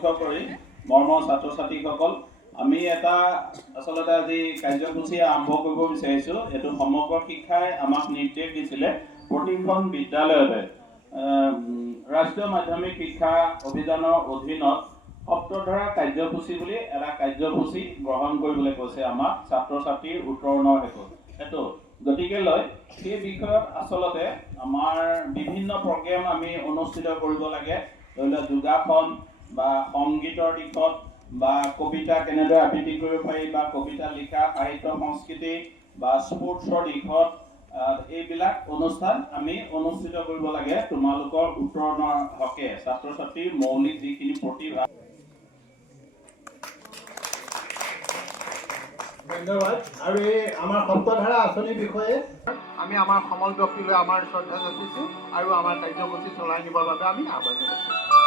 লক্ষ্য কৰি মৰমৰ ছাত্ৰ ছাত্ৰীসকল আমি এটা আচলতে আজি কাৰ্যসূচী আৰম্ভ কৰিব বিচাৰিছোঁ। এইটো সমগ্ৰ শিক্ষাই আমাক নিৰ্দেশ দিছিলে প্ৰতিখন বিদ্যালয়তে ৰাষ্ট্ৰীয় মাধ্যমিক শিক্ষা অভিযানৰ অধীনত সপ্তধাৰা কাৰ্যসূচী বুলি এটা কাৰ্যসূচী গ্ৰহণ কৰিবলৈ কৈছে আমাক ছাত্ৰ ছাত্ৰীৰ উত্তৰণৰ হেতু। গতিকে লৈ সেই বিষয়ত আচলতে আমাৰ বিভিন্ন প্ৰগ্ৰেম আমি অনুষ্ঠিত কৰিব লাগে। ধৰি লওক যোগাসন বা সংগীতৰ দিশত বা কবিতা কেনেদৰে আবৃত্তি কৰিব পাৰি বা কবিতা লিখা, সাহিত্য সংস্কৃতি বা স্পৰ্টছৰ দিশত এইবিলাক অনুষ্ঠান আমি অনুষ্ঠিত কৰিব লাগে তোমালোকৰ উত্তৰণৰ হকে, ছাত্ৰ ছাত্ৰীৰ মৌলিক যিখিনি প্ৰতিভা। ধন্যবাদ। আৰু এই আমাৰ সপ্তধাৰা আঁচনিৰ বিষয়ে আমি আমাৰ সমল ব্যক্তিলৈ আমাৰ শ্ৰদ্ধা যাচিছোঁ আৰু আমাৰ কাৰ্যসূচী চলাই নিবৰ বাবে আমি আহ্বান জনাইছোঁ।